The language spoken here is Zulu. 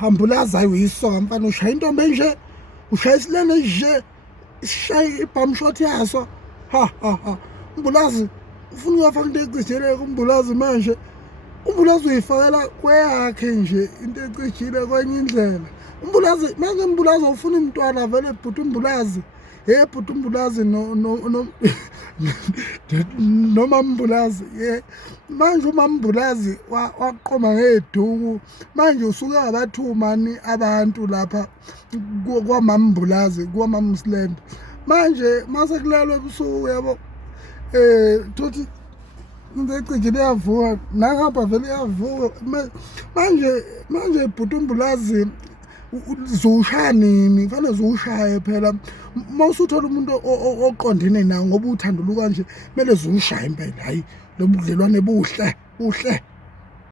Ambulazi hayi uyisoka mfana ushaya intombi enje ushaya isilene nje ishaye ibhamshot yaso umbulazi ufuna uyafaka into ecijile kumbulazi manje umbulazi uyifakela kweyakhe nje into ecijile kwenye indlela umbulazi manje umbulazi ufuna umntwana vele bhuti umbulazi bhuti umbulazi noma mbulazi manje umambulazi waqoma ngeduku manje usuke abathumani abantu lapha kwamambulazi kwamamuslim manje mase kulelo busuku yabo thothi ngicijile yavuka nahamba vele yavuka manje bhuti umbulazi uzoshaya nini kufanele uzushaye phela mawusuthola umuntu oqondene nawe ngoba uthando lukanje kumele uzushaye impela hayi lo budlelwane buhle